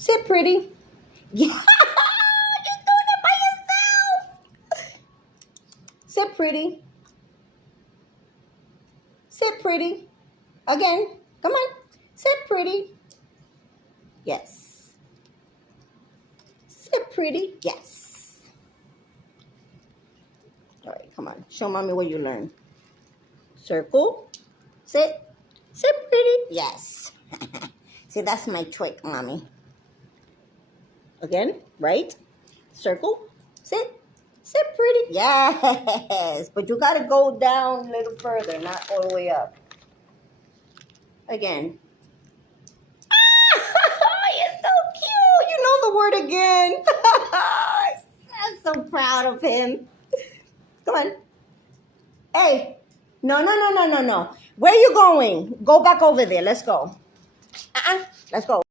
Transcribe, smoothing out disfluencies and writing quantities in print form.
Sit pretty. Yeah, you're doing it by yourself. Sit pretty. Sit pretty. Again. Come on. Sit pretty. Yes. Sit pretty. Yes. All right, come on. Show mommy what you learned. Circle. Sit. Sit pretty. Yes. See, that's my trick, mommy. Again, right? Circle. Sit. Sit pretty. Yes. But you got to go down a little further, not all the way up. Again. You're so cute. You know the word again. I'm so proud of him. Come on. Hey. No. Where are you going? Go back over there. Let's go. Let's go.